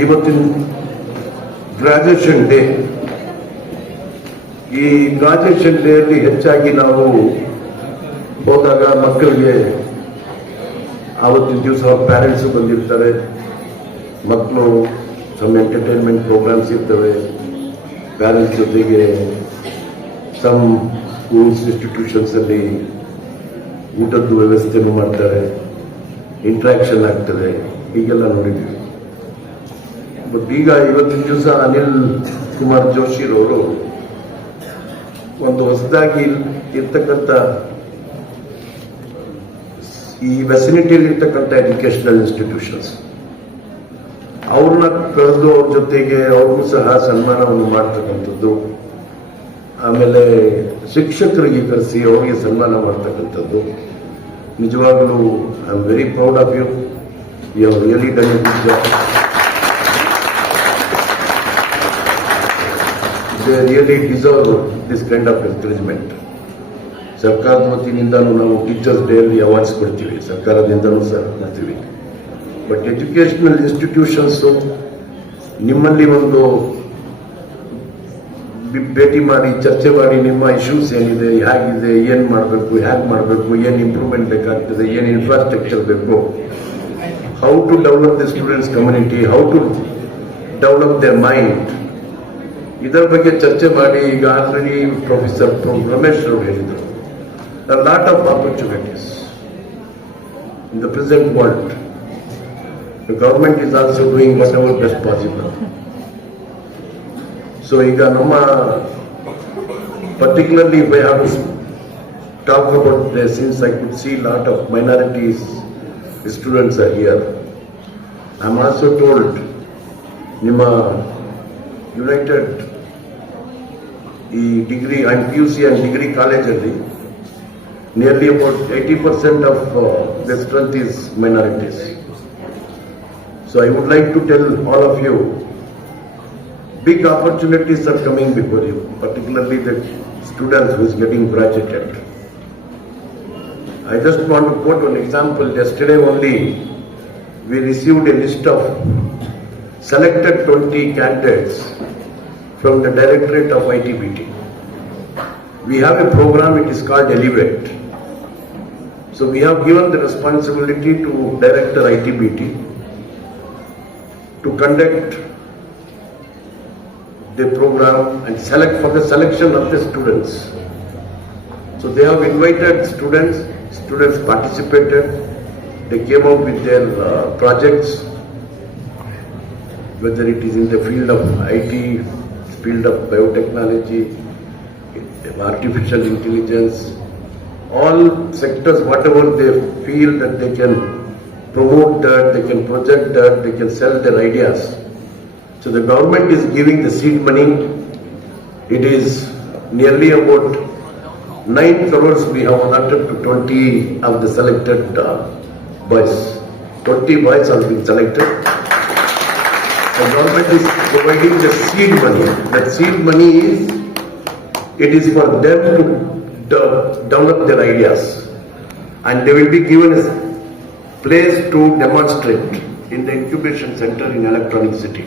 ಇವತ್ತಿನ graduation day, ಈ graduation day ಅಲ್ಲಿ ಹೆಚ್ಚಾಗಿ ನಾವು ಹೋದಾಗ ಮಕ್ಕಳಿಗೆ ಆವತ್ತಿನ ದಿವಸ ಅವ್ರ ಪ್ಯಾರೆಂಟ್ಸ್ ಬಂದಿರ್ತಾರೆ, ಮಕ್ಕಳು ಸಮ್ ಎಂಟರ್ಟೈನ್ಮೆಂಟ್ ಪ್ರೋಗ್ರಾಮ್ಸ್ ಇರ್ತವೆ, ಪ್ಯಾರೆಂಟ್ಸ್ ಜೊತೆಗೆ ಸಮ್ ಸ್ಕೂಲ್ಸ್ ಇನ್ಸ್ಟಿಟ್ಯೂಷನ್ಸ್ ಅಲ್ಲಿ ಊಟದ ವ್ಯವಸ್ಥೆನೂ ಮಾಡ್ತಾರೆ, ಇಂಟ್ರಾಕ್ಷನ್ ಆಗ್ತದೆ, ಹೀಗೆಲ್ಲ ನೋಡಿದ್ವಿ. ಬಟ್ ಈಗ ಇವತ್ತಿನ ದಿವಸ ಅನಿಲ್ ಕುಮಾರ್ ಜೋಶಿರವರು ಒಂದು ಹೊಸದಾಗಿ ಇರ್ತಕ್ಕಂಥ ಈ ವೆಸಿನಿಟಿಯಲ್ಲಿ ಇರ್ತಕ್ಕಂಥ ಎಜುಕೇಶನಲ್ ಇನ್ಸ್ಟಿಟ್ಯೂಷನ್ಸ್ ಅವ್ರನ್ನ ಕರೆದು ಅವ್ರ ಜೊತೆಗೆ ಅವ್ರಿಗೂ ಸಹ ಸನ್ಮಾನವನ್ನು ಮಾಡ್ತಕ್ಕಂಥದ್ದು, ಆಮೇಲೆ ಶಿಕ್ಷಕರಿಗೆ ಕರೆಸಿ ಅವರಿಗೆ ಸನ್ಮಾನ ಮಾಡ್ತಕ್ಕಂಥದ್ದು. ನಿಜವಾಗಲೂ I am very proud of you. You have really done it good job. They really deserve this kind of encouragement. ಸರ್ಕಾರದ ವತಿಯಿಂದನೂ ನಾವು ಟೀಚರ್ಸ್ ಡೇ ಅಲ್ಲಿ ಅವಾರ್ಡ್ಸ್ ಕೊಡ್ತೀವಿ, ಸರ್ಕಾರದಿಂದನೂ ಸಹ ಕೊಡ್ತೀವಿ. ಬಟ್ ಎಜುಕೇಶನಲ್ ಇನ್ಸ್ಟಿಟ್ಯೂಷನ್ಸು ನಿಮ್ಮಲ್ಲಿ ಒಂದು ಭೇಟಿ ಮಾಡಿ ಚರ್ಚೆ ಮಾಡಿ ನಿಮ್ಮ ಇಶ್ಯೂಸ್ ಏನಿದೆ, ಹೇಗಿದೆ, ಏನು ಮಾಡಬೇಕು, ಹೇಗೆ ಮಾಡಬೇಕು, ಏನು ಇಂಪ್ರೂವ್ಮೆಂಟ್ ಬೇಕಾಗ್ತದೆ, ಏನು ಇನ್ಫ್ರಾಸ್ಟ್ರಕ್ಚರ್ ಬೇಕು, how to develop the students community, how to develop the mind, ಇದರ ಬಗ್ಗೆ ಚರ್ಚೆ ಮಾಡಿ. ಈಗ ಆಲ್ರೆಡಿ ಪ್ರೊಫೆಸರ್ ರಮೇಶ್ ಅವರು ಹೇಳಿದರು, lot of opportunities in the present world. The government is also doing what ever best possible. So ಈಗ ನಮ್ಮ particularly if I have to talk about this, since I could see lot of minorities students are here, I am also told ನಿಮ್ಮ United ಈ degree and PUC and degree ಕಾಲೇಜಲ್ಲಿ nearly about 80% of the strength is minorities. So I would like to tell all of you, big opportunities are coming before you, particularly the students who is getting graduated. I just want to quote one example. Yesterday only we received a list of selected 20 candidates from the Directorate of ITBT. We have a program, it is called Elevate. So we have given the responsibility to Director ITBT to conduct the program and select for the selection of the students. So they have invited students participated, they came out with their projects, whether it is in the field of IT, field of biotechnology, artificial intelligence, all sectors, whatever they feel that they can promote that, they can project that, they can sell their ideas. So the government is giving the seed money. It is nearly about 9 crores we have allotted to 20 of the selected boys. 20 boys have been selected. The government is providing the seed money. That seed money it is for them to develop their ideas. And they will be given a place to demonstrate in the incubation center in Electronic City.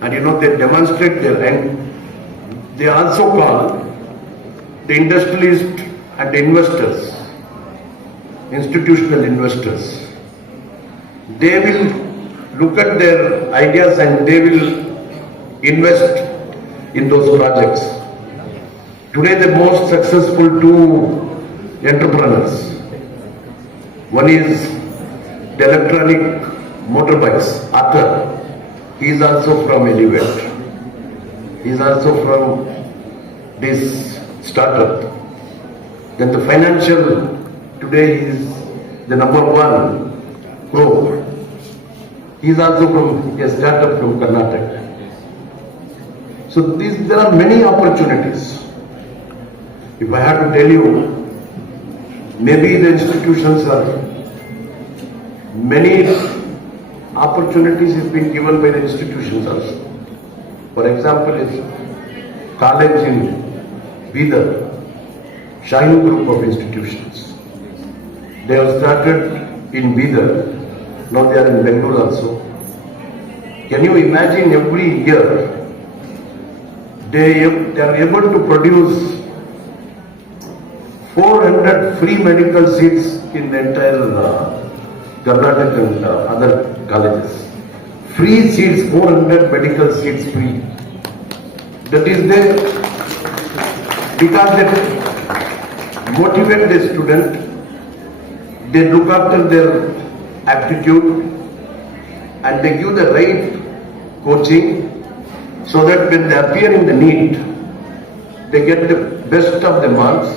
And they demonstrate their end. They also call the industrialists and the investors, institutional investors. They will look at their ideas and they will invest in those projects. Today the most successful two entrepreneurs, one is the electronic motorbikes, Arthur. He is also from Elevate. He is also from this startup. Then the financial, today he is the number one pro. He is also from a startup from Karnataka. So there are many opportunities. If I have to tell you, maybe the institutions are many opportunities is being given by the institutions also. For example, is college in Bidar, Shine Group of Institutions. They have started in Bidar, now they are in Bengaluru also. Can you imagine every year they are able to produce 400 free medical seats in the entire Karnataka and other colleges. Free seats, 400 medical seats free. That is there because they motivate the student, they look after their aptitude and they give the right coaching so that when they appear in the NEET, they get the best of the marks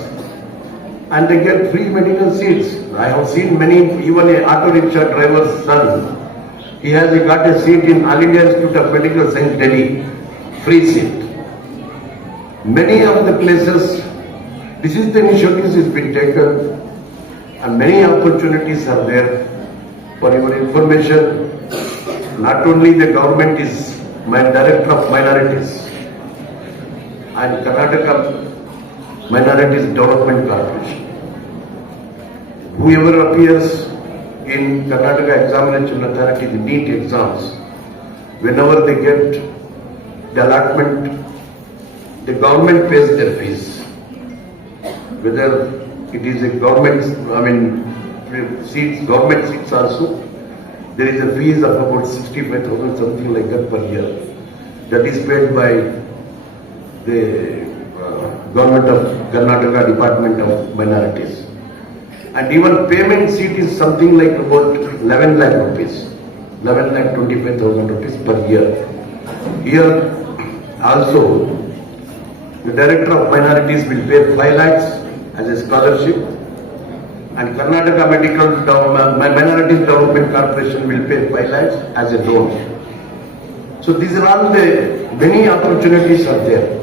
and they get free medical seats. I have seen many, even a auto rickshaw driver's son, he has got a seat in All India Institute of Medical Science, Delhi, free seat. Many of the places, this is the initiatives has been taken and many opportunities are there. For your information, not only the government is my director of minorities and Karnataka Minorities Development Corporation. Whoever appears in Karnataka Examination Authority, the NEET exams, whenever they get the allotment, the government pays their fees. Whether it is a government, seats, government seats also, there is a fees of about 65,000, something like that per year. That is paid by the government of Karnataka Department of Minorities. And even payment seat is something like about 11 lakh rupees, 11 lakh 25,000 rupees per year. Here also, the Director of Minorities will pay 5 lakhs as a scholarship and Karnataka Minorities Development Corporation will pay 5 lakhs as a loan. So these are all the many opportunities are there.